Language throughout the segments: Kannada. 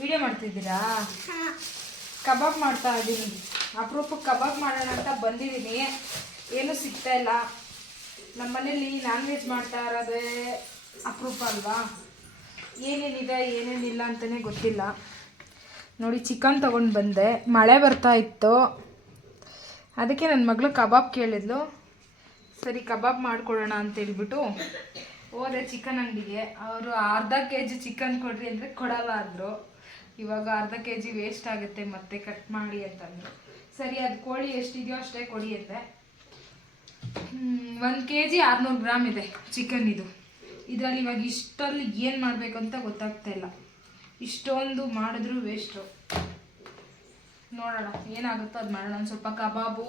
ವಿಡಿಯೋ ಮಾಡ್ತಿದ್ದೀರಾ? ಕಬಾಬ್ ಮಾಡ್ತಾ ಇದ್ದೀನಿ. ಅಪರೂಪಕ್ಕೆ ಕಬಾಬ್ ಮಾಡೋಣ ಅಂತ ಬಂದಿದ್ದೀನಿ. ಏನೂ ಸಿಗ್ತಾ ಇಲ್ಲ. ನಮ್ಮ ಮನೇಲಿ ನಾನ್ ವೆಜ್ ಮಾಡ್ತಾ ಇರೋದೇ ಅಪರೂಪ ಅಲ್ವಾ. ಏನೇನಿದೆ ಏನೇನಿಲ್ಲ ಅಂತಲೇ ಗೊತ್ತಿಲ್ಲ. ನೋಡಿ, ಚಿಕನ್ ತೊಗೊಂಡು ಬಂದೆ. ಮಳೆ ಬರ್ತಾ ಇತ್ತು, ಅದಕ್ಕೆ ನನ್ನ ಮಗಳು ಕಬಾಬ್ ಕೇಳಿದ್ಲು. ಸರಿ, ಕಬಾಬ್ ಮಾಡ್ಕೊಡೋಣ ಅಂತೇಳ್ಬಿಟ್ಟು ಹೋದೆ ಚಿಕನ್ ಅಂಗಡಿಗೆ. ಅವರು ಅರ್ಧ kg ಚಿಕನ್ ಕೊಡ್ರಿ ಅಂದರೆ ಕೊಡಲ್ಲ ಅಂದರು. ಇವಾಗ ಅರ್ಧ kg ವೇಸ್ಟ್ ಆಗುತ್ತೆ ಮತ್ತೆ ಕಟ್ ಮಾಡಿ ಅಂತಂದರು. ಸರಿ, ಅದು ಕೋಳಿ ಎಷ್ಟಿದೆಯೋ ಅಷ್ಟೇ ಕೊಡಿ ಅಂದೆ. 1 kg 600 ಗ್ರಾಮ್ ಇದೆ ಚಿಕನ್. ಇದರಲ್ಲಿ ಇವಾಗ ಇಷ್ಟಲ್ಲಿ ಏನು ಮಾಡಬೇಕು ಅಂತ ಗೊತ್ತಾಗ್ತಾ ಇಲ್ಲ. ಇಷ್ಟೊಂದು ಮಾಡಿದ್ರೂ ವೇಸ್ಟು. ನೋಡೋಣ ಏನಾಗುತ್ತೋ ಅದು ಮಾಡೋಣ. ಒಂದು ಸ್ವಲ್ಪ ಕಬಾಬು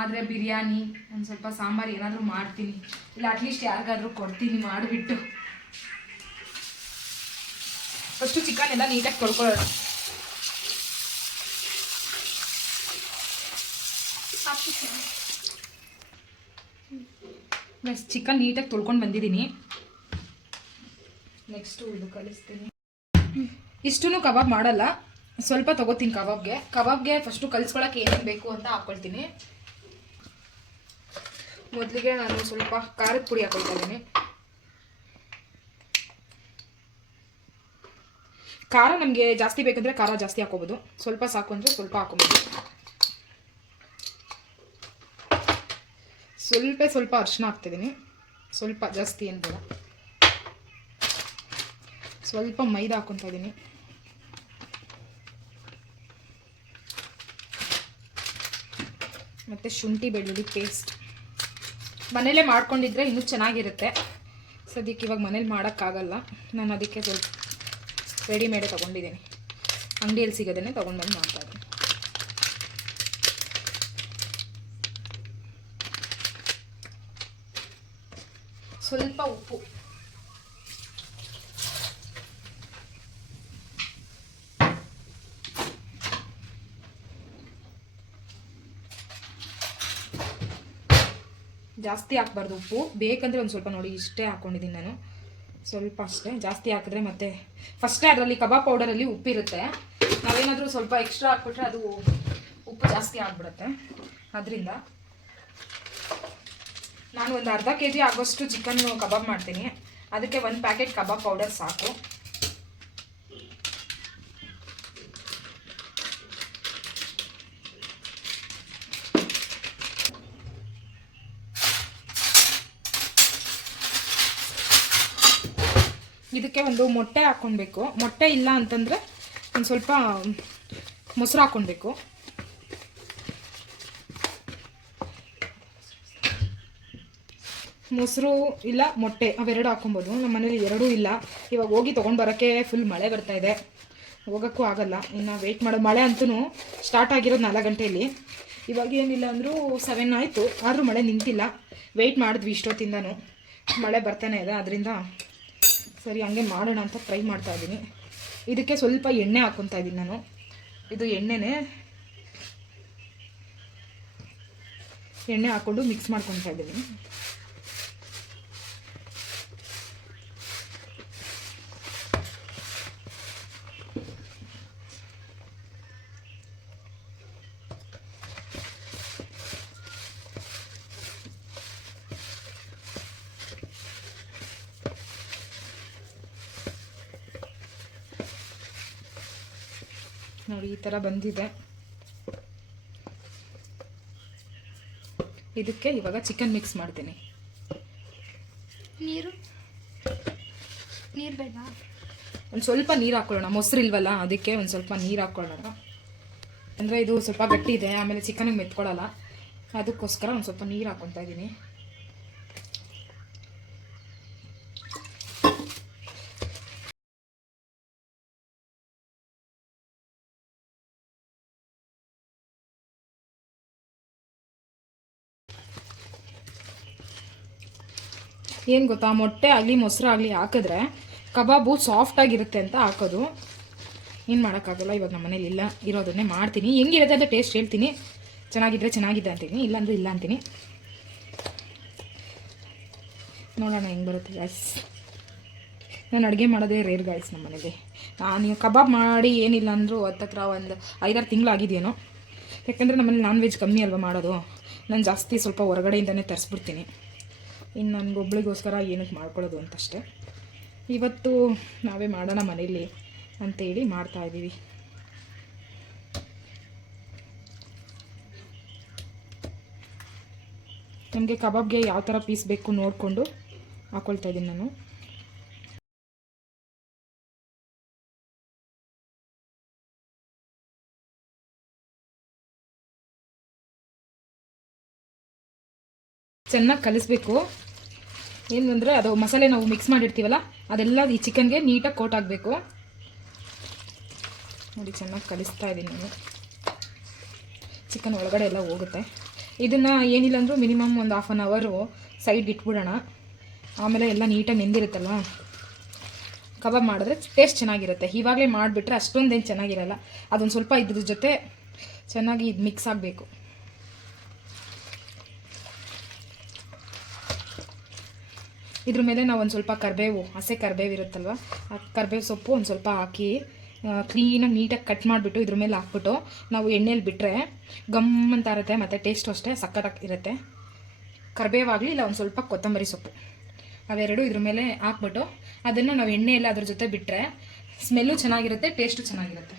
ಆದರೆ ಬಿರಿಯಾನಿ, ಒಂದು ಸ್ವಲ್ಪ ಸಾಂಬಾರು ಏನಾದರೂ ಮಾಡ್ತೀನಿ, ಇಲ್ಲ ಅಟ್ಲೀಸ್ಟ್ ಯಾರಿಗಾದ್ರೂ ಕೊಡ್ತೀನಿ ಮಾಡಿಬಿಟ್ಟು. ಫಸ್ಟು ಚಿಕನ್ ಎಲ್ಲ ನೀಟಾಗಿ ತೊಳ್ಕೊಳ್ಳೋಣ. ಚಿಕನ್ ನೀಟಾಗಿ ತೊಳ್ಕೊಂಡು ಬಂದಿದ್ದೀನಿ. ನೆಕ್ಸ್ಟು ಇದು ಕಲಿಸ್ತೀನಿ. ಇಷ್ಟೂ ಕಬಾಬ್ ಮಾಡಲ್ಲ, ಸ್ವಲ್ಪ ತೊಗೋತೀನಿ ಕಬಾಬ್ಗೆ ಫಸ್ಟು ಕಲಿಸ್ಕೊಳಕ್ಕೆ ಏನೇನು ಬೇಕು ಅಂತ ಹಾಕ್ಕೊಳ್ತೀನಿ. ಮೊದಲಿಗೆ ನಾನು ಸ್ವಲ್ಪ ಖಾರದ ಪುಡಿ ಹಾಕೊಳ್ತಾ ಇದ್ದೀನಿ. ಖಾರ ನಮಗೆ ಜಾಸ್ತಿ ಬೇಕಂದರೆ ಖಾರ ಜಾಸ್ತಿ ಹಾಕೋಬೋದು, ಸ್ವಲ್ಪ ಸಾಕು ಅಂದರೆ ಸ್ವಲ್ಪ ಹಾಕೋಬೋದು. ಸ್ವಲ್ಪ ಅರಿಶಿನ ಹಾಕ್ತಿದ್ದೀನಿ, ಸ್ವಲ್ಪ ಜಾಸ್ತಿ ಏನು ಬೇಡ. ಸ್ವಲ್ಪ ಮೈದಾ ಹಾಕ್ಕೊತಾ ಇದ್ದೀನಿ. ಮತ್ತು ಶುಂಠಿ ಬೆಳ್ಳುಳ್ಳಿ ಪೇಸ್ಟ್ ಮನೇಲೇ ಮಾಡ್ಕೊಂಡಿದ್ರೆ ಇನ್ನೂ ಚೆನ್ನಾಗಿರುತ್ತೆ. ಸದ್ಯಕ್ಕೆ ಇವಾಗ ಮನೇಲಿ ಮಾಡೋಕ್ಕಾಗಲ್ಲ, ನಾನು ಅದಕ್ಕೆ ಸ್ವಲ್ಪ ರೆಡಿಮೇಡೇ ತೊಗೊಂಡಿದ್ದೀನಿ. ಅಂಗಡಿಯಲ್ಲಿ ಸಿಗೋದನ್ನೇ ತೊಗೊಂಡ್ಬಂದು ಮಾಡ್ತಾಯಿದ್ದೀನಿ. ಸ್ವಲ್ಪ ಉಪ್ಪು, ಜಾಸ್ತಿ ಹಾಕ್ಬಾರ್ದು ಉಪ್ಪು. ಬೇಕಂದರೆ ಒಂದು ಸ್ವಲ್ಪ ನೋಡಿ ಇಷ್ಟೇ ಹಾಕ್ಕೊಂಡಿದ್ದೀನಿ ನಾನು, ಸ್ವಲ್ಪ ಅಷ್ಟೇ. ಜಾಸ್ತಿ ಹಾಕಿದ್ರೆ ಮತ್ತೆ ಫಸ್ಟೇ ಅದರಲ್ಲಿ ಕಬಾಬ್ ಪೌಡರಲ್ಲಿ ಉಪ್ಪಿರುತ್ತೆ. ನಾವೇನಾದರೂ ಸ್ವಲ್ಪ ಎಕ್ಸ್ಟ್ರಾ ಹಾಕ್ಬಿಟ್ರೆ ಅದು ಉಪ್ಪು ಜಾಸ್ತಿ ಆಗಿಬಿಡುತ್ತೆ. ಅದರಿಂದ ನಾನು ಒಂದು ಅರ್ಧ kg ಆಗೋಷ್ಟು ಚಿಕನ್ ಕಬಾಬ್ ಮಾಡ್ತೀನಿ. ಅದಕ್ಕೆ 1 ಪ್ಯಾಕೆಟ್ ಕಬಾಬ್ ಪೌಡರ್ ಸಾಕು. ಇದಕ್ಕೆ ಒಂದು ಮೊಟ್ಟೆ ಹಾಕ್ಕೊಳ್ಬೇಕು. ಮೊಟ್ಟೆ ಇಲ್ಲ ಅಂತಂದರೆ ಒಂದು ಸ್ವಲ್ಪ ಮೊಸರು ಹಾಕ್ಕೊಳ್ಬೇಕು. ಮೊಸರು ಇಲ್ಲ ಮೊಟ್ಟೆ ಅವೆರಡು ಹಾಕ್ಕೊಬೋದು. ನಮ್ಮ ಮನೇಲಿ ಎರಡೂ ಇಲ್ಲ. ಇವಾಗ ಹೋಗಿ ತೊಗೊಂಡು ಬರೋಕ್ಕೆ ಫುಲ್ ಮಳೆ ಬರ್ತಾಯಿದೆ, ಹೋಗೋಕ್ಕೂ ಆಗಲ್ಲ. ಇನ್ನು ವೆಯ್ಟ್ ಮಾಡೋ. ಮಳೆ ಅಂತೂ ಸ್ಟಾರ್ಟ್ ಆಗಿರೋದು 4 ಗಂಟೆಯಲ್ಲಿ. ಇವಾಗ ಏನಿಲ್ಲ ಅಂದರೂ 7 ಆಯಿತು, ಆದರೂ ಮಳೆ ನಿಂತಿಲ್ಲ. ವೆಯ್ಟ್ ಮಾಡಿದ್ವಿ ಇಷ್ಟೊತ್ತಿಂದನೂ, ಮಳೆ ಬರ್ತಾನೆ ಇದೆ. ಅದರಿಂದ ಸರಿ ಹಂಗೆ ಮಾಡೋಣ ಅಂತ ಟ್ರೈ ಮಾಡ್ತಾಯಿದ್ದೀನಿ. ಇದಕ್ಕೆ ಸ್ವಲ್ಪ ಎಣ್ಣೆ ಹಾಕ್ಕೊತಾ ಇದ್ದೀನಿ ನಾನು. ಇದು ಎಣ್ಣೆ ಹಾಕ್ಕೊಂಡು ಮಿಕ್ಸ್ ಮಾಡ್ಕೊತಾ ಇದ್ದೀನಿ. ನೋಡಿ ಈ ಥರ ಬಂದಿದೆ. ಇದಕ್ಕೆ ಇವಾಗ ಚಿಕನ್ ಮಿಕ್ಸ್ ಮಾಡ್ತೀನಿ. ನೀರು ಬೇಡ, ಒಂದು ಸ್ವಲ್ಪ ನೀರು ಹಾಕ್ಕೊಳ್ಳೋಣ. ಮೊಸರು ಇಲ್ವಲ್ಲ, ಅದಕ್ಕೆ ಒಂದು ಸ್ವಲ್ಪ ನೀರು ಹಾಕ್ಕೊಳ್ಳೋಣ. ಅಂದರೆ ಇದು ಸ್ವಲ್ಪ ಗಟ್ಟಿ ಇದೆ, ಆಮೇಲೆ ಚಿಕನಿಗೆ ಮೆತ್ಕೊಳ್ಳಲ್ಲ. ಅದಕ್ಕೋಸ್ಕರ ಒಂದು ಸ್ವಲ್ಪ ನೀರು ಹಾಕ್ಕೊತಾ ಇದ್ದೀನಿ. ಏನು ಗೊತ್ತಾ, ಮೊಟ್ಟೆ ಆಗಲಿ ಮೊಸರು ಆಗಲಿ ಹಾಕಿದ್ರೆ ಕಬಾಬು ಸಾಫ್ಟಾಗಿರುತ್ತೆ ಅಂತ ಹಾಕೋದು. ಏನು ಮಾಡೋಕ್ಕಾಗಲ್ಲ. ಇವಾಗ ನಮ್ಮ ಮನೇಲಿ ಇಲ್ಲ, ಇರೋದನ್ನೇ ಮಾಡ್ತೀನಿ. ಹೆಂಗಿರುತ್ತೆ ಅಂತ ಟೇಸ್ಟ್ ಹೇಳ್ತೀನಿ. ಚೆನ್ನಾಗಿದ್ರೆ ಚೆನ್ನಾಗಿದೆ ಅಂತೀನಿ, ಇಲ್ಲಾಂದರೆ ಇಲ್ಲ ಅಂತೀನಿ. ನೋಡೋಣ ಹೆಂಗೆ ಬರುತ್ತೆ ಗ್ಯಾಸ್. ನಾನು ಅಡುಗೆ ಮಾಡೋದೇ ರೇರ್ ಗಾಯ್ಸ್ ನಮ್ಮ ಮನೇಲಿ. ನಾನು ಕಬಾಬ್ ಮಾಡಿ ಏನಿಲ್ಲ ಅಂದರೂ ಹತ್ತತ್ರ ಒಂದು 5-6 ತಿಂಗಳಾಗಿದೆಯೇನೋ. ಯಾಕಂದರೆ ನಮ್ಮಲ್ಲಿ ನಾನ್ ವೆಜ್ ಕಮ್ಮಿ ಅಲ್ವಾ ಮಾಡೋದು. ನಾನು ಜಾಸ್ತಿ ಸ್ವಲ್ಪ ಹೊರಗಡೆಯಿಂದನೇ ತರಿಸ್ಬಿಡ್ತೀನಿ. ಇನ್ನು ನನಗೊಬ್ಳಿಗೋಸ್ಕರ ಏನಕ್ಕೆ ಮಾಡ್ಕೊಳ್ಳೋದು ಅಂತಷ್ಟೇ. ಇವತ್ತು ನಾವೇ ಮಾಡೋಣ ಮನೇಲಿ ಅಂತೇಳಿ ಮಾಡ್ತಾಯಿದ್ದೀವಿ. ನಮಗೆ ಕಬಾಬ್ಗೆ ಯಾವ ಥರ ಪೀಸ್ ಬೇಕು ನೋಡಿಕೊಂಡು ಹಾಕ್ಕೊಳ್ತಾ ಇದ್ದೀನಿ ನಾನು. ಚೆನ್ನಾಗಿ ಕಲಿಸ್ಬೇಕು. ಏನು ಅಂದರೆ ಅದು ಮಸಾಲೆ ನಾವು ಮಿಕ್ಸ್ ಮಾಡಿರ್ತೀವಲ್ಲ ಅದೆಲ್ಲ ಈ ಚಿಕನ್ಗೆ ನೀಟಾಗಿ ಕೋಟ್ ಆಗಬೇಕು. ನೋಡಿ ಚೆನ್ನಾಗಿ ಕಲಿಸ್ತಾ ಇದ್ದೀನಿ ನಾನು. ಚಿಕನ್ ಒಳಗಡೆ ಎಲ್ಲ ಹೋಗುತ್ತೆ. ಇದನ್ನು ಏನಿಲ್ಲ ಅಂದರೂ ಮಿನಿಮಮ್ ಒಂದು 1/2 ಅವರು ಸೈಡ್ಗೆ ಇಟ್ಬಿಡೋಣ. ಆಮೇಲೆ ಎಲ್ಲ ನೀಟಾಗಿ ನೆಂದಿರುತ್ತಲ್ವ, ಕಬಾಬ್ ಮಾಡಿದ್ರೆ ಟೇಸ್ಟ್ ಚೆನ್ನಾಗಿರುತ್ತೆ. ಇವಾಗಲೇ ಮಾಡಿಬಿಟ್ರೆ ಅಷ್ಟೊಂದೇನು ಚೆನ್ನಾಗಿರಲ್ಲ. ಅದೊಂದು ಸ್ವಲ್ಪ ಇದ್ರ ಜೊತೆ ಚೆನ್ನಾಗಿ ಇದು ಮಿಕ್ಸ್ ಆಗಬೇಕು. ಇದ್ರ ಮೇಲೆ ನಾವು ಒಂದು ಸ್ವಲ್ಪ ಕರಿಬೇವು, ಹಸೆ ಕರಿಬೇವು ಇರುತ್ತಲ್ವ, ಆ ಕರಿಬೇವು ಸೊಪ್ಪು ಒಂದು ಸ್ವಲ್ಪ ಹಾಕಿ ಕ್ಲೀನಾಗಿ ನೀಟಾಗಿ ಕಟ್ ಮಾಡಿಬಿಟ್ಟು ಇದ್ರ ಮೇಲೆ ಹಾಕ್ಬಿಟ್ಟು ನಾವು ಎಣ್ಣೆಲಿ ಬಿಟ್ಟರೆ ಗಮ್ ಅಂತ ಇರುತ್ತೆ. ಮತ್ತು ಟೇಸ್ಟು ಅಷ್ಟೇ ಸಕ್ಕತ್ತಾಗಿ ಇರುತ್ತೆ. ಕರಿಬೇವಾಗಲಿ ಇಲ್ಲ ಒಂದು ಸ್ವಲ್ಪ ಕೊತ್ತಂಬರಿ ಸೊಪ್ಪು ಅವೆರಡು ಇದ್ರ ಮೇಲೆ ಹಾಕ್ಬಿಟ್ಟು ಅದನ್ನು ನಾವು ಎಣ್ಣೆಯೆಲ್ಲ ಅದ್ರ ಜೊತೆ ಬಿಟ್ಟರೆ ಸ್ಮೆಲ್ಲು ಚೆನ್ನಾಗಿರುತ್ತೆ, ಟೇಸ್ಟು ಚೆನ್ನಾಗಿರುತ್ತೆ.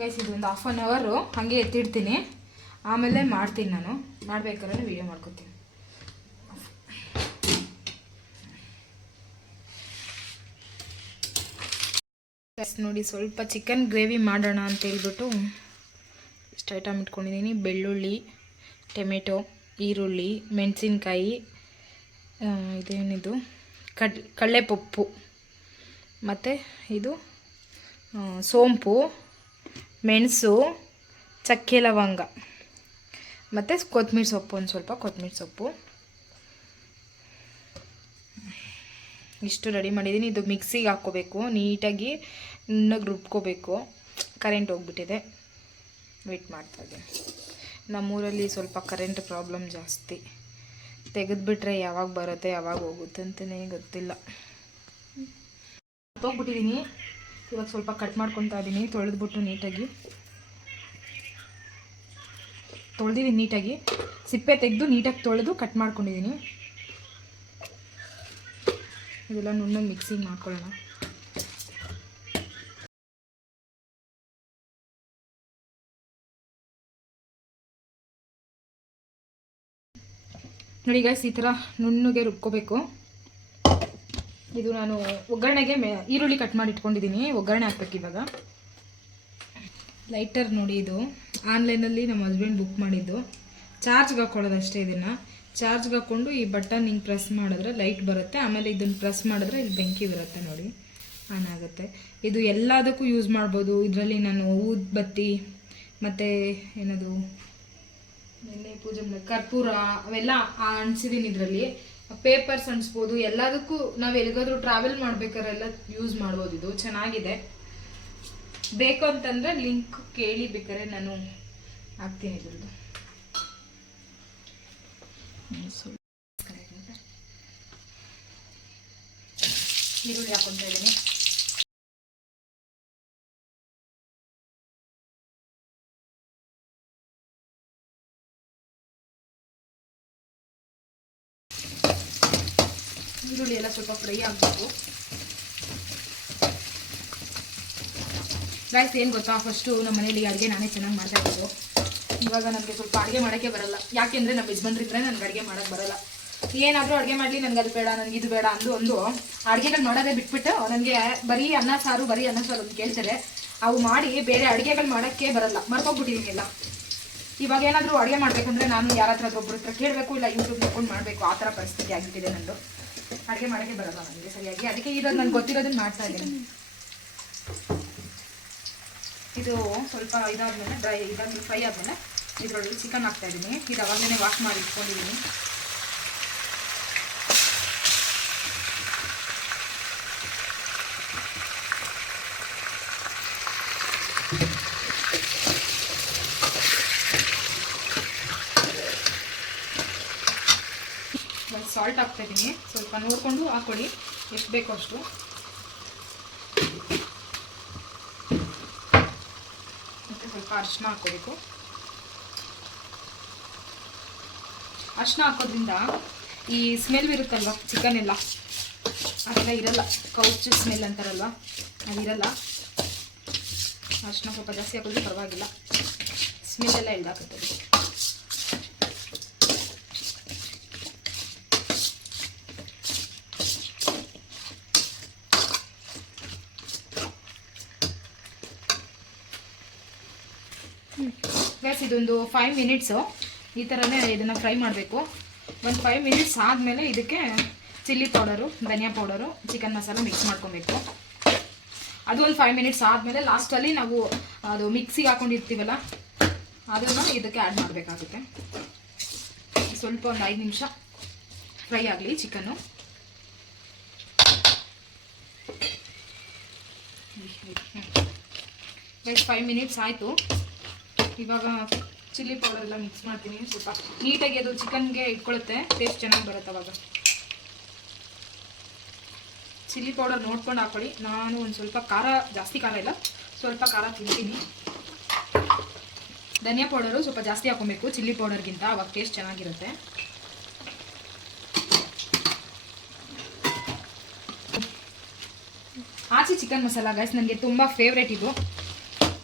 ಗೈಸ್ ಇದು ಒಂದು 1/2 ಅವರು ಹಾಗೆ ಎತ್ತಿಡ್ತೀನಿ. ಆಮೇಲೆ ಮಾಡ್ತೀನಿ. ನಾನು ಮಾಡಬೇಕಾದ್ರೆ ವೀಡಿಯೋ ಮಾಡ್ಕೊತೀನಿ. ನೋಡಿ ಸ್ವಲ್ಪ ಚಿಕನ್ ಗ್ರೇವಿ ಮಾಡೋಣ ಅಂತ ಹೇಳ್ಬಿಟ್ಟು ಇಷ್ಟು ಐಟಮ್ ಇಟ್ಕೊಂಡಿದ್ದೀನಿ. ಬೆಳ್ಳುಳ್ಳಿ, ಟೊಮೆಟೊ, ಈರುಳ್ಳಿ, ಮೆಣಸಿನ್ಕಾಯಿ, ಇದೇನಿದು ಕಡಲೆಪಪ್ಪು, ಮತ್ತು ಇದು ಸೋಂಪು, ಮೆಣಸು, ಚಕ್ಕೆ ಲವಂಗ, ಮತ್ತು ಕೊತ್ತಂಬರಿ ಸೊಪ್ಪು, ಒಂದು ಸ್ವಲ್ಪ ಕೊತ್ತಂಬರಿ ಸೊಪ್ಪು ಇಷ್ಟು ರೆಡಿ ಮಾಡಿದ್ದೀನಿ. ಇದು ಮಿಕ್ಸಿಗೆ ಹಾಕ್ಕೋಬೇಕು, ನೀಟಾಗಿ ನುಣ್ಣಗೆ ರುಬ್ಕೋಬೇಕು. ಕರೆಂಟ್ ಹೋಗ್ಬಿಟ್ಟಿದೆ, ವೆಯ್ಟ್ ಮಾಡ್ತಾಯಿದ್ದೀನಿ. ನಮ್ಮೂರಲ್ಲಿ ಸ್ವಲ್ಪ ಕರೆಂಟ್ ಪ್ರಾಬ್ಲಮ್ ಜಾಸ್ತಿ. ತೆಗೆದುಬಿಟ್ರೆ ಯಾವಾಗ ಬರುತ್ತೆ ಯಾವಾಗ ಹೋಗುತ್ತೆ ಅಂತಲೇ ಗೊತ್ತಿಲ್ಲ. ಹೋಗ್ಬಿಟ್ಟಿದ್ದೀನಿ. ಇವಾಗ ಸ್ವಲ್ಪ ಕಟ್ ಮಾಡ್ಕೊತಾ ಇದ್ದೀನಿ. ತೊಳೆದ್ಬಿಟ್ಟು ನೀಟಾಗಿ ತೊಳೆದಿದ್ದೀನಿ. ನೀಟಾಗಿ ಸಿಪ್ಪೆ ತೆಗೆದು ನೀಟಾಗಿ ತೊಳೆದು ಕಟ್ ಮಾಡ್ಕೊಂಡಿದ್ದೀನಿ. ಇದೆಲ್ಲ ನುಣ್ಣಗೆ ಮಿಕ್ಸಿಂಗ್ ಮಾಡ್ಕೊಳ್ಳೋಣ. ನೋಡಿ ಗೈಸ್ ಈ ಥರ ನುಣ್ಣಗೆ ರುಬ್ಕೋಬೇಕು. ಇದು ನಾನು ಒಗ್ಗರಣೆಗೆ ಈರುಳ್ಳಿ ಕಟ್ ಮಾಡಿ ಇಟ್ಕೊಂಡಿದ್ದೀನಿ. ಒಗ್ಗರಣೆ ಹಾಕ್ಬೇಕು ಇವಾಗ. ಲೈಟರ್ ನೋಡಿ, ಇದು ಆನ್ಲೈನಲ್ಲಿ ನಮ್ಮ ಹಸ್ಬೆಂಡ್ ಬುಕ್ ಮಾಡಿದ್ದು. ಚಾರ್ಜ್ಗೆ ಹಾಕ್ಕೊಳ್ಳೋದು ಅಷ್ಟೇ. ಇದನ್ನು ಚಾರ್ಜ್ಗೆ ಹಾಕ್ಕೊಂಡು ಈ ಬಟನ್ ಹಿಂಗೆ ಪ್ರೆಸ್ ಮಾಡಿದ್ರೆ ಲೈಟ್ ಬರುತ್ತೆ. ಆಮೇಲೆ ಇದನ್ನು ಪ್ರೆಸ್ ಮಾಡಿದ್ರೆ ಇಲ್ಲಿ ಬೆಂಕಿ ಬರುತ್ತೆ ನೋಡಿ, ಆನ್ ಆಗುತ್ತೆ. ಇದು ಎಲ್ಲದಕ್ಕೂ ಯೂಸ್ ಮಾಡ್ಬೋದು. ಇದರಲ್ಲಿ ನಾನು ಊದ್ಬತ್ತಿ ಮತ್ತು ಏನದು ನಿನ್ನೆ ಪೂಜೆ ಕರ್ಪೂರ ಅವೆಲ್ಲ ಅಂಟಿಸಿದ್ದೀನಿ. ಇದರಲ್ಲಿ ಪೇಪರ್ಸ್ ಅಂಟಿಸ್ಬೋದು. ಎಲ್ಲದಕ್ಕೂ ನಾವು ಎಲ್ಲಿಗಾದ್ರೂ ಟ್ರಾವೆಲ್ ಮಾಡ್ಬೇಕಾರೆಲ್ಲ ಯೂಸ್ ಮಾಡ್ಬೋದು. ಇದು ಚೆನ್ನಾಗಿದೆ. ಬೇಕು ಅಂತಂದರೆ ಲಿಂಕ್ ಕೇಳಿ ಬೇಕಾದ್ರೆ ನಾನು ಹಾಕ್ತೀನಿ. ಇದ್ರದ್ದು ಈರುಳ್ಳಿ ಹಾಕೊತಾ ಇದ್ದೀನಿ. ಈರುಳ್ಳಿ ಎಲ್ಲ ಸ್ವಲ್ಪ ಫ್ರೈ ಆಗಬೇಕು. ಗೈಸ್ ಏನು ಗೊತ್ತಾ, ಫಸ್ಟು ನಮ್ಮ ಮನೇಲಿ ಅಡುಗೆ ನಾನೇ ಚೆನ್ನಾಗಿ ಮಾಡ್ತಾ ಇರೋದು. ಇವಾಗ ನನಗೆ ಸ್ವಲ್ಪ ಅಡುಗೆ ಮಾಡೋಕ್ಕೆ ಬರಲ್ಲ. ಯಾಕೆಂದರೆ ನಮ್ಮ ಯಜಮಾನ್ರಿದ್ರೆ ನನಗೆ ಅಡುಗೆ ಮಾಡೋಕ್ಕೆ ಬರಲ್ಲ. ಏನಾದರೂ ಅಡುಗೆ ಮಾಡಲಿ ನನಗೆ ಅದು ಬೇಡ, ನನಗೆ ಇದು ಬೇಡ ಒಂದು ಅಡುಗೆಗಳು ಮಾಡೋದೇ ಬಿಟ್ಬಿಟ್ಟು ನನಗೆ ಬರೀ ಅನ್ನ ಸಾರು ಅಂತ ಕೇಳ್ತಾರೆ. ಅವು ಮಾಡಿ ಬೇರೆ ಅಡುಗೆಗಳು ಮಾಡೋಕ್ಕೆ ಬರಲ್ಲ. ಮರ್ತೋಗ್ಬಿಟ್ಟಿದ್ದೀನಿ ಎಲ್ಲ. ಇವಾಗ ಏನಾದರೂ ಅಡುಗೆ ಮಾಡಬೇಕಂದ್ರೆ ನಾನು ಯಾರ ಹತ್ರ ಒಬ್ಬರ ಹತ್ರ ಕೇಳಬೇಕು, ಇಲ್ಲ ಯೂಟ್ಯೂಬ್ ನೋಡ್ಕೊಂಡು ಮಾಡಬೇಕು. ಆ ಥರ ಪರಿಸ್ಥಿತಿ ಆಗಿಬಿಟ್ಟಿದೆ ನಂದು. ಅಡುಗೆ ಮಾಡೋಕ್ಕೆ ಬರಲ್ಲ ನನಗೆ ಸರಿಯಾಗಿ. ಅದಕ್ಕೆ ಇರೋದು ನನಗೆ ಗೊತ್ತಿರೋದನ್ನ ಮಾಡ್ತಾ ಇದ್ದೀನಿ. ಇದು ಸ್ವಲ್ಪ ಇದಾದ್ಮೇಲೆ ಫ್ರೈ ಆದಮೇಲೆ ಇದರೊಳಗೆ ಚಿಕನ್ ಹಾಕ್ತಾ ಇದ್ದೀನಿ. ಇದು ಅವಾಗಲೇ ವಾಶ್ ಮಾಡಿ ಇಟ್ಕೊಂಡಿದ್ದೀನಿ. ಸಾಲ್ಟ್ ಹಾಕ್ತಾಯಿದ್ದೀನಿ, ಸ್ವಲ್ಪ ನೋಡಿಕೊಂಡು ಹಾಕ್ಕೊಳ್ಳಿ, ಎಷ್ಟು ಬೇಕೋ ಅಷ್ಟು. ಮತ್ತು ಸ್ವಲ್ಪ ಅರಿಶಿನ ಹಾಕ್ಕೋಬೇಕು. ಅರಿಶಿನ ಹಾಕೋದ್ರಿಂದ ಈ ಸ್ಮೆಲ್ ಇರುತ್ತಲ್ವ ಚಿಕನ್ ಎಲ್ಲ ಅದೆಲ್ಲ ಇರಲ್ಲ, ಕೌಚು ಸ್ಮೆಲ್ ಅಂತಾರಲ್ವ ಅದಿರಲ್ಲ. ಅರಿಶಿನ ಸ್ವಲ್ಪ ಜಾಸ್ತಿ ಹಾಕೋದು ಪರವಾಗಿಲ್ಲ, ಸ್ಮೆಲ್ಲೆಲ್ಲ ಇಲ್ದಾಗುತ್ತೆ. ಗ್ಯಾಸ್ ಇದೊಂದು 5 ಮಿನಿಟ್ಸು ಈ ಥರನೇ ಇದನ್ನು ಫ್ರೈ ಮಾಡಬೇಕು. ಒಂದು 5 ಮಿನಿಟ್ಸ್ ಆದಮೇಲೆ ಇದಕ್ಕೆ ಚಿಲ್ಲಿ ಪೌಡರು, ಧನಿಯಾ ಪೌಡರು, ಚಿಕನ್ ಮಸಾಲ ಮಿಕ್ಸ್ ಮಾಡ್ಕೊಬೇಕು. ಅದು ಒಂದು 5 ಮಿನಿಟ್ಸ್ ಆದಮೇಲೆ ಲಾಸ್ಟಲ್ಲಿ ನಾವು ಅದು ಮಿಕ್ಸಿಗೆ ಹಾಕೊಂಡಿರ್ತೀವಲ್ಲ ಅದನ್ನು ಇದಕ್ಕೆ ಆ್ಯಡ್ ಮಾಡಬೇಕಾಗುತ್ತೆ. ಸ್ವಲ್ಪ ಒಂದು 5 ನಿಮಿಷ ಫ್ರೈ ಆಗಲಿ ಚಿಕನ್ನು. ಗೈಸ್ 5 ಮಿನಿಟ್ಸ್ ಆಯಿತು. ಇವಾಗ ಚಿಲ್ಲಿ ಪೌಡರ್ ಎಲ್ಲ ಮಿಕ್ಸ್ ಮಾಡ್ತೀನಿ. ಸ್ವಲ್ಪ ನೀಟಾಗಿ ಅದು ಚಿಕನ್ಗೆ ಇಟ್ಕೊಳ್ಳುತ್ತೆ, ಟೇಸ್ಟ್ ಚೆನ್ನಾಗಿ ಬರುತ್ತೆ ಅವಾಗ. ಚಿಲ್ಲಿ ಪೌಡರ್ ನೋಡ್ಕೊಂಡು ಹಾಕೊಳ್ಳಿ. ನಾನು ಒಂದು ಸ್ವಲ್ಪ ಖಾರ, ಜಾಸ್ತಿ ಖಾರ ಇಲ್ಲ, ಸ್ವಲ್ಪ ಖಾರ ತಿಂತೀನಿ. ಧನಿಯಾ ಪೌಡರು ಸ್ವಲ್ಪ ಜಾಸ್ತಿ ಹಾಕೊಬೇಕು ಚಿಲ್ಲಿ ಪೌಡರ್ಗಿಂತ, ಅವಾಗ ಟೇಸ್ಟ್ ಚೆನ್ನಾಗಿರುತ್ತೆ. ಆಚೆ ಚಿಕನ್ ಮಸಾಲ ಗೈಸ್ ನನಗೆ ತುಂಬ ಫೇವ್ರೇಟ್ ಇದು,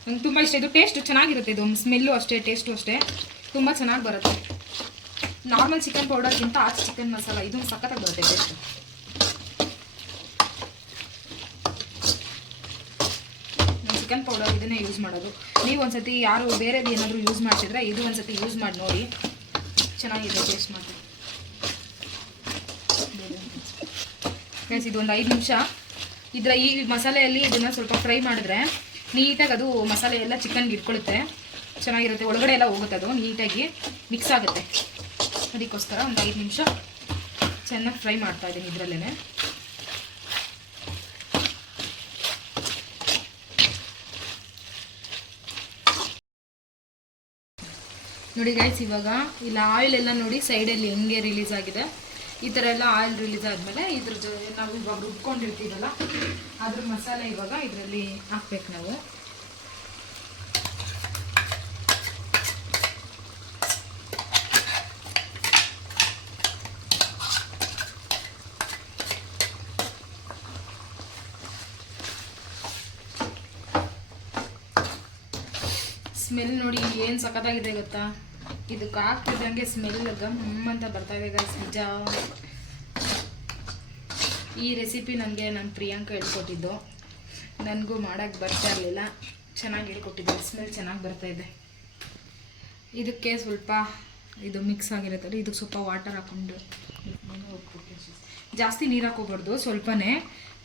ನಂಗೆ ತುಂಬ ಇಷ್ಟ. ಇದು ಟೇಸ್ಟ್ ಚೆನ್ನಾಗಿರುತ್ತೆ, ಇದು ಸ್ಮೆಲ್ಲು ಅಷ್ಟೇ, ಟೇಸ್ಟು ಅಷ್ಟೇ ತುಂಬ ಚೆನ್ನಾಗಿ ಬರುತ್ತೆ. ನಾರ್ಮಲ್ ಚಿಕನ್ ಪೌಡರ್ಗಿಂತ ಆಚೆ ಚಿಕನ್ ಮಸಾಲ ಇದು ಸಖತ್ತಾಗಿ ಬರುತ್ತೆ ಟೇಸ್ಟ್. ಚಿಕನ್ ಪೌಡರ್ ಇದನ್ನೇ ಯೂಸ್ ಮಾಡೋದು. ನೀವು ಒಂದ್ಸತಿ ಯಾರು ಬೇರೆದು ಏನಾದರೂ ಯೂಸ್ ಮಾಡ್ತಿದ್ರೆ ಇದು ಒಂದ್ಸತಿ ಯೂಸ್ ಮಾಡಿ ನೋಡಿ, ಚೆನ್ನಾಗಿದೆ ಟೇಸ್ಟ್ ಮಾಡಿ. ಇದು ಒಂದು 5 ನಿಮಿಷ ಈ ಮಸಾಲೆಯಲ್ಲಿ ಇದನ್ನು ಸ್ವಲ್ಪ ಫ್ರೈ ಮಾಡಿದ್ರೆ ನೀಟಾಗಿ ಅದು ಮಸಾಲೆ ಎಲ್ಲ ಚಿಕನ್ಗೆ ಇಟ್ಕೊಳ್ಳುತ್ತೆ, ಚೆನ್ನಾಗಿರುತ್ತೆ. ಒಳಗಡೆ ಎಲ್ಲ ಹೋಗುತ್ತೆ, ಅದು ನೀಟಾಗಿ ಮಿಕ್ಸ್ ಆಗುತ್ತೆ. ಅದಕ್ಕೋಸ್ಕರ ಒಂದು 5 ನಿಮಿಷ ಚೆನ್ನಾಗಿ ಫ್ರೈ ಮಾಡ್ತಾ ಇದ್ದೀನಿ ಇದರಲ್ಲೇ. ನೋಡಿ ಗೈಸ್, ಇವಾಗ ಇಲ್ಲಿ ಆಯಿಲ್ ಎಲ್ಲ ನೋಡಿ ಸೈಡಲ್ಲಿ ಹೆಂಗೆ ರಿಲೀಸ್ ಆಗಿದೆ. ಈ ಥರ ಎಲ್ಲ ಆಯಿಲ್ ರಿಲೀಸ್ ಆದಮೇಲೆ ಇದ್ರ ನಾವು ಇವಾಗ ರುಬ್ಕೊಂಡಿರ್ತೀವಲ್ಲ ಅದ್ರ ಮಸಾಲೆ ಇವಾಗ ಇದರಲ್ಲಿ ಹಾಕ್ಬೇಕು ನಾವು. ಸ್ಮೆಲ್ ನೋಡಿ ಏನು ಸಖತ್ತಾಗಿದೆ ಗೊತ್ತಾ, ಇದಕ್ಕೆ ಹಾಕ್ತಿದ್ದಂಗೆ ಸ್ಮೆಲ್ ಗಮ್ ಅಂತ ಬರ್ತಾ ಇದೆ ಗೈಸ್ ನಿಜ. ಈ ರೆಸಿಪಿ ನನಗೆ ನನ್ನ ಪ್ರಿಯಾಂಕ ಹೇಳ್ಕೊಟ್ಟಿದ್ದು, ನನಗೂ ಮಾಡೋಕ್ಕೆ ಬರ್ತಾ ಇರಲಿಲ್ಲ, ಚೆನ್ನಾಗಿ ಹೇಳ್ಕೊಟ್ಟಿದ್ದೆ. ಸ್ಮೆಲ್ ಚೆನ್ನಾಗಿ ಬರ್ತಾ ಇದೆ. ಇದಕ್ಕೆ ಸ್ವಲ್ಪ ಇದು ಮಿಕ್ಸ್ ಆಗಿರುತ್ತೆ, ಇದಕ್ಕೆ ಸ್ವಲ್ಪ ವಾಟರ್ ಹಾಕ್ಕೊಂಡು, ಜಾಸ್ತಿ ನೀರು ಹಾಕೋಬಾರ್ದು, ಸ್ವಲ್ಪನೇ.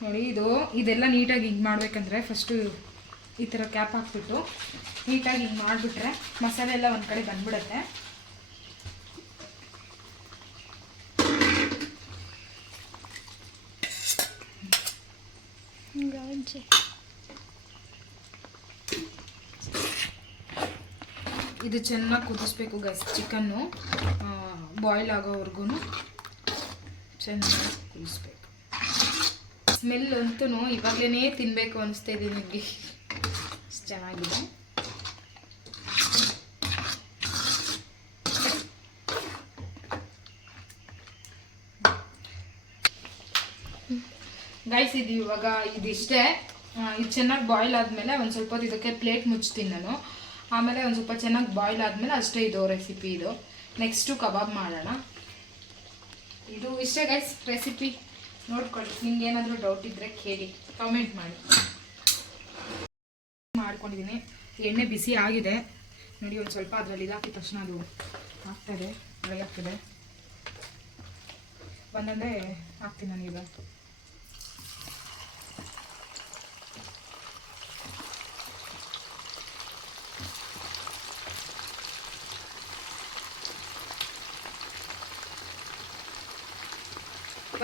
ನೋಡಿ ಇದೆಲ್ಲ ನೀಟಾಗಿ ಹಿಂಗೆ ಮಾಡಬೇಕಂದ್ರೆ ಫಸ್ಟು ಈ ಥರ ಕ್ಯಾಪ್ ಹಾಕ್ಬಿಟ್ಟು ನೀಟಾಗಿ ಹಿಂಗೆ ಮಾಡಿಬಿಟ್ರೆ ಮಸಾಲೆ ಎಲ್ಲ ಒಂದು ಕಡೆ ಬಂದ್ಬಿಡುತ್ತೆ. ಇದು ಚೆನ್ನಾಗಿ ಕುದಿಸ್ಬೇಕು ಗೈಸ್, ಚಿಕನ್ನು ಬಾಯ್ಲ್ ಆಗೋವರೆಗೂ ಚೆನ್ನಾಗಿ ಕುದಿಸ್ಬೇಕು. ಸ್ಮೆಲ್ ಅಂತೂ ಇವಾಗಲೇ ತಿನ್ನಬೇಕು ಅನಿಸ್ತಾ ಇದೆ ನನಗೆ, ಚೆನ್ನಾಗಿದೆ. ಗೈಸ್ ಇದು ಇವಾಗ ಇದಿಷ್ಟೇ. ಇದು ಚೆನ್ನಾಗಿ ಬಾಯ್ಲ್ ಆದಮೇಲೆ ಒಂದು ಸ್ವಲ್ಪ ಹೊತ್ತು ಇದಕ್ಕೆ ಪ್ಲೇಟ್ ಮುಚ್ತೀನಿ ನಾನು. ಆಮೇಲೆ ಒಂದು ಸ್ವಲ್ಪ ಚೆನ್ನಾಗಿ ಬಾಯ್ಲ್ ಆದಮೇಲೆ ಅಷ್ಟೇ ಇದು ರೆಸಿಪಿ. ಇದು ನೆಕ್ಸ್ಟು ಕಬಾಬ್ ಮಾಡೋಣ. ಇದು ಇಷ್ಟೇ ಗೈಸ್ ರೆಸಿಪಿ, ನೋಡ್ಕೊಳ್ಳಿ. ನಿಮ್ಗೆ ಏನಾದರೂ ಡೌಟ್ ಇದ್ದರೆ ಕೇಳಿ, ಕಾಮೆಂಟ್ ಮಾಡಿ. ಮಾಡ್ಕೊಂಡಿದ್ದೀನಿ, ಎಣ್ಣೆ ಬಿಸಿ ಆಗಿದೆ ನೋಡಿ. ಒಂದು ಸ್ವಲ್ಪ ಅದರಲ್ಲಿ ಇದಾಕಿದ ತಕ್ಷಣ ಅದು ಆಗ್ತದೆ, ಡ್ರೈ ಆಗ್ತದೆ. ಒಂದೊಂದೇ ಹಾಕ್ತೀನಿ ನಾನು. ಈಗ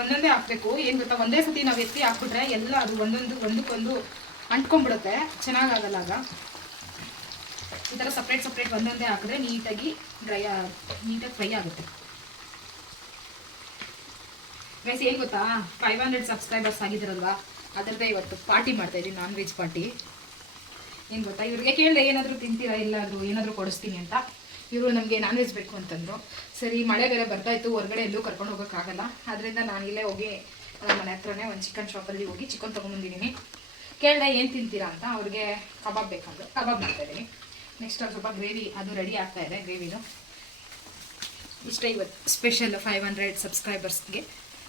ಒಂದೊಂದೇ ಹಾಕಬೇಕು. ಏನು ಗೊತ್ತಾ, ಒಂದೇ ಸತಿ ನಾವು ಎತ್ತಿ ಹಾಕ್ಬಿಟ್ರೆ ಎಲ್ಲ ಅದು ಒಂದಕ್ಕೊಂದು ಅಂಟ್ಕೊಂಡ್ಬಿಡುತ್ತೆ, ಚೆನ್ನಾಗಾಗಲ್ಲ. ಆಗ ಈ ಥರ ಸಪ್ರೇಟ್ ಒಂದೊಂದೇ ಹಾಕಿದ್ರೆ ನೀಟಾಗಿ ಫ್ರೈ ಆಗುತ್ತೆ. ಗೈಸ್ ಏನು ಗೊತ್ತಾ, 500 ಸಬ್ಸ್ಕ್ರೈಬರ್ಸ್ ಆಗಿದ್ದಾರಲ್ವಾ, ಅದರದ್ದೇ ಇವತ್ತು ಪಾರ್ಟಿ ಮಾಡ್ತಾಯಿದ್ದೀನಿ, ನಾನ್ ವೆಜ್ ಪಾರ್ಟಿ. ಏನು ಗೊತ್ತಾ, ಇವ್ರಿಗೆ ಕೇಳಿದೆ ಏನಾದರೂ ತಿಂತೀರಾ, ಎಲ್ಲಾದರೂ ಏನಾದರೂ ಕೊಡಿಸ್ತೀನಿ ಅಂತ. ಇವರು ನಮಗೆ ನಾನ್ ವೆಜ್ ಬೇಕು ಅಂತಂದರು. ಸರಿ, ಮಳೆ ಬೇರೆ ಬರ್ತಾಯಿತ್ತು, ಹೊರಗಡೆ ಎಲ್ಲೂ ಕರ್ಕೊಂಡು ಹೋಗೋಕ್ಕಾಗಲ್ಲ. ಅದರಿಂದ ನಾನಿಲ್ಲೇ ಹೋಗಿ ಮನೆ ಹತ್ರನೇ ಒಂದು ಚಿಕನ್ ಶಾಪಲ್ಲಿ ಹೋಗಿ ಚಿಕನ್ ತೊಗೊಂಬಂದಿದ್ದೀನಿ. ಕೇಳಿದೆ ಏನು ತಿಂತೀರಾ ಅಂತ. ಅವ್ರಿಗೆ ಕಬಾಬ್ ಬೇಕಂದ್ರೆ ಕಬಾಬ್ ಮಾಡ್ತಾಯಿದ್ದೀನಿ. ನೆಕ್ಸ್ಟ್ ಒಂದು ಸ್ವಲ್ಪ ಗ್ರೇವಿ, ಅದು ರೆಡಿ ಆಗ್ತಾಯಿದೆ ಗ್ರೇವಿದು. ಇಷ್ಟೇ ಇವತ್ತು ಸ್ಪೆಷಲ್ 500 ಸಬ್ಸ್ಕ್ರೈಬರ್ಸ್ಗೆ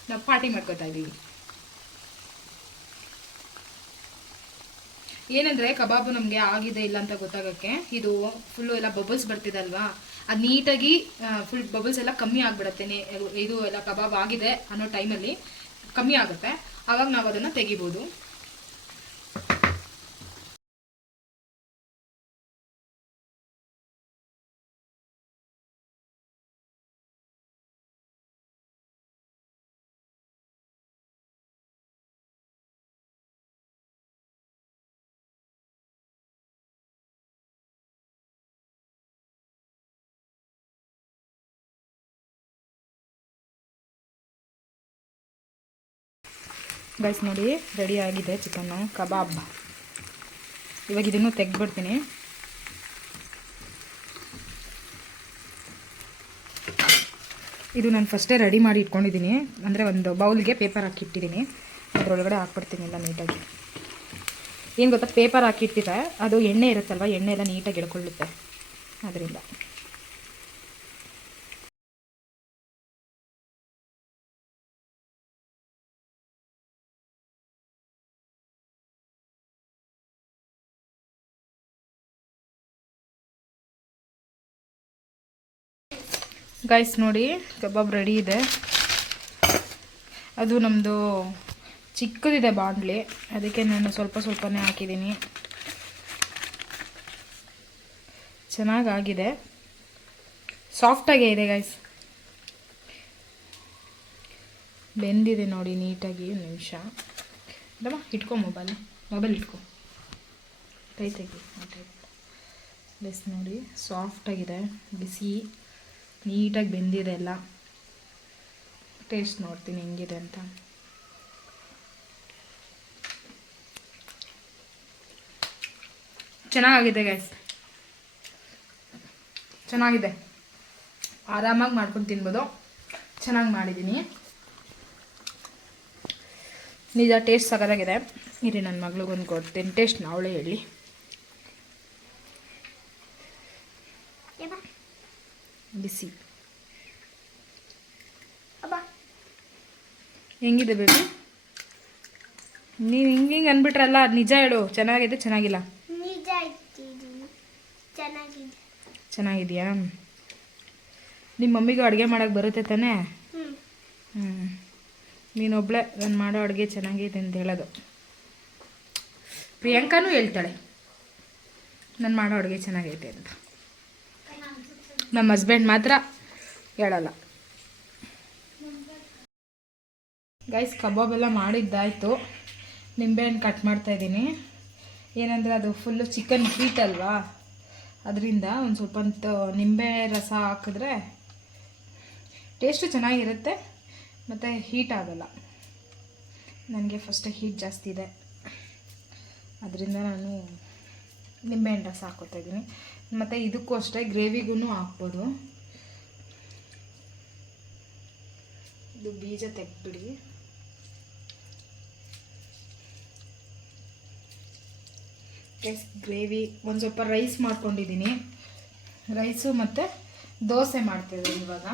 ನಾವು ಪಾರ್ಟಿ ಮಾಡ್ಕೋತಾ ಇದ್ದೀವಿ. ಏನಂದರೆ ಕಬಾಬು ನಮಗೆ ಆಗಿದೆ ಇಲ್ಲ ಅಂತ ಗೊತ್ತಾಗೋಕ್ಕೆ, ಇದು ಫುಲ್ಲು ಎಲ್ಲ ಬಬಲ್ಸ್ ಬರ್ತಿದೆ ಅಲ್ವಾ, ಅದು ನೀಟಾಗಿ ಫುಲ್ ಬಬಲ್ಸ್ ಎಲ್ಲ ಕಮ್ಮಿ ಆಗಿಬಿಡುತ್ತೆ. ಇದು ಎಲ್ಲ ಕಬಾಬ್ ಆಗಿದೆ ಅನ್ನೋ ಟೈಮಲ್ಲಿ ಕಮ್ಮಿ ಆಗುತ್ತೆ, ಆವಾಗ ನಾವು ಅದನ್ನು ತೆಗಿಬೋದು. ಗೈಸ್ ನೋಡಿ, ರೆಡಿ ಆಗಿದೆ ಚಿಕನ್ನು ಕಬಾಬ್. ಇವಾಗ ಇದನ್ನು ತೆಗೆದ್ಬಿಡ್ತೀನಿ. ಇದು ನಾನು ಫಸ್ಟೇ ರೆಡಿ ಮಾಡಿ ಇಟ್ಕೊಂಡಿದ್ದೀನಿ, ಅಂದರೆ ಒಂದು ಬೌಲ್ಗೆ ಪೇಪರ್ ಹಾಕಿಟ್ಟಿದ್ದೀನಿ, ಅದರೊಳಗಡೆ ಹಾಕ್ಬಿಡ್ತೀನಿ ಎಲ್ಲ ನೀಟಾಗಿ. ಏನು ಗೊತ್ತಾ, ಪೇಪರ್ ಹಾಕಿಟ್ಟಿದ್ರೆ ಅದು ಎಣ್ಣೆ ಇರುತ್ತಲ್ವ, ಎಣ್ಣೆ ಎಲ್ಲ ನೀಟಾಗಿ ಎಳ್ಕೊಳ್ಳುತ್ತೆ, ಅದರಿಂದ. ಗೈಸ್ ನೋಡಿ, ಕಬಾಬ್ ರೆಡಿ ಇದೆ. ಅದು ನಮ್ಮದು ಚಿಕ್ಕದಿದೆ ಬಾಣಲಿ, ಅದಕ್ಕೆ ನಾನು ಸ್ವಲ್ಪನೇ ಹಾಕಿದ್ದೀನಿ. ಚೆನ್ನಾಗಾಗಿದೆ, ಸಾಫ್ಟಾಗೇ ಇದೆ ಗೈಸ್, ಬೆಂದಿದೆ ನೋಡಿ ನೀಟಾಗಿ. ಒಂದು ನಿಮಿಷ ಅಲ್ಲಮ್ಮ, ಇಟ್ಕೊ ಮೊಬೈಲ್ ಇಟ್ಕೊ, ಕೈ ತೆಗಿ. ಪ್ಲಸ್ ನೋಡಿ, ಸಾಫ್ಟಾಗಿದೆ, ಬಿಸಿ ನೀಟಾಗಿ ಬೆಂದಿದೆ ಎಲ್ಲ. ಟೇಸ್ಟ್ ನೋಡ್ತೀನಿ ಹೆಂಗಿದೆ ಅಂತ. ಚೆನ್ನಾಗಿದೆ ಗೈಸ್, ಚೆನ್ನಾಗಿದೆ, ಆರಾಮಾಗಿ ಮಾಡ್ಕೊಂಡು ತಿನ್ಬೋದು. ಚೆನ್ನಾಗಿ ಮಾಡಿದ್ದೀನಿ, ನಿಜ ಟೇಸ್ಟ್ ಸಗದಾಗಿದೆ. ಇರಿ ನನ್ನ ಮಗಳಿಗೊಂದು ಕೊಡ್ತೀನಿ, ಟೇಸ್ಟ್ ಅವಳೇ ಹೇಳಿ. ಬಿಸಿ ಹೆಂಗಿದೆ ಬೇಬಿ? ನೀವು ಹಿಂಗೆ ಅಂದ್ಬಿಟ್ರಲ್ಲ, ಅದು ನಿಜ ಹೇಳು, ಚೆನ್ನಾಗಿದೆ ಚೆನ್ನಾಗಿಲ್ಲ? ಚೆನ್ನಾಗಿದೆಯಾ? ನಿಮ್ಮ ಮಮ್ಮಿಗೂ ಅಡುಗೆ ಮಾಡೋಕ್ಕೆ ಬರುತ್ತೆ ತಾನೇ? ನೀನೊಬ್ಳೆ ನಾನು ಮಾಡೋ ಅಡುಗೆ ಚೆನ್ನಾಗಿದೆ ಅಂತ ಹೇಳೋದು. ಪ್ರಿಯಾಂಕಾನೂ ಹೇಳ್ತಾಳೆ ನಾನು ಮಾಡೋ ಅಡುಗೆ ಚೆನ್ನಾಗೈತೆ ಅಂತ. ನಮ್ಮ ಹಸ್ಬೆಂಡ್ ಮಾತ್ರ ಹೇಳಲ್ಲ. ಗೈಸ್, ಕಬಾಬ್ ಎಲ್ಲ ಮಾಡಿದ್ದಾಯಿತು, ನಿಂಬೆಹಣ್ಣು ಕಟ್ ಮಾಡ್ತಾಯಿದ್ದೀನಿ. ಏನಂದರೆ ಅದು ಫುಲ್ಲು ಚಿಕನ್ ಹೀಟ್ ಅಲ್ವಾ, ಅದರಿಂದ ಒಂದು ಸ್ವಲ್ಪ ನಿಂಬೆ ರಸ ಹಾಕಿದ್ರೆ ಟೇಸ್ಟು ಚೆನ್ನಾಗಿರುತ್ತೆ ಮತ್ತು ಹೀಟ್ ಆಗೋಲ್ಲ. ನನಗೆ ಫಸ್ಟ್ ಹೀಟ್ ಜಾಸ್ತಿ ಇದೆ, ಅದರಿಂದ ನಾನು ನಿಂಬೆಹಣ್ಣು ರಸ ಹಾಕ್ಕೊತಾಯಿದ್ದೀನಿ. ಮತ್ತು ಇದಕ್ಕೂ ಅಷ್ಟೇ, ಗ್ರೇವಿಗೂ ಹಾಕ್ಬೋದು. ಇದು ಬೀಜ ತೆಗೆದ್ಬಿಡಿ. ಗ್ರೇವಿ ಒಂದು ಸ್ವಲ್ಪ ರೈಸ್ ಮಾಡ್ಕೊಂಡಿದ್ದೀನಿ, ರೈಸು ಮತ್ತು ದೋಸೆ ಮಾಡ್ತಿದ್ದೀನಿ ಇವಾಗ.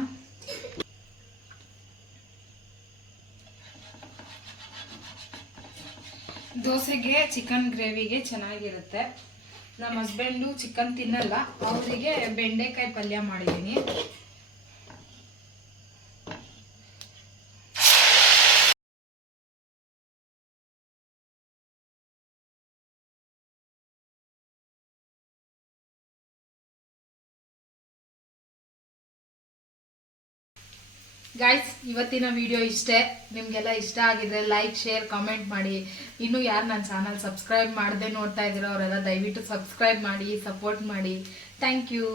ದೋಸೆಗೆ ಚಿಕನ್ ಗ್ರೇವಿಗೆ ಚೆನ್ನಾಗಿರುತ್ತೆ. ನಮ್ಮ ಹಸ್ಬೆಂಡು ಚಿಕನ್ ತಿನ್ನಲ್ಲ, ಅವರಿಗೆ ಬೆಂಡೆಕಾಯಿ ಪಲ್ಯ ಮಾಡಿದ್ದೀನಿ. ಗಾಯ್ಸ್, ಇವತ್ತಿನ ವಿಡಿಯೋ ಇಷ್ಟೇ. ನಿಮಗೆಲ್ಲ ಇಷ್ಟ ಆಗಿದ್ರೆ ಲೈಕ್, ಶೇರ್, ಕಾಮೆಂಟ್ ಮಾಡಿ. ಇನ್ನೂ ಯಾರು ನನ್ನ ಚಾನಲ್ ಸಬ್ಸ್ಕ್ರೈಬ್ ಮಾಡದೆ ನೋಡ್ತಾ ಇದ್ದೀರೋ ಅವರೆಲ್ಲ ದಯವಿಟ್ಟು ಸಬ್ಸ್ಕ್ರೈಬ್ ಮಾಡಿ, ಸಪೋರ್ಟ್ ಮಾಡಿ. Thank you.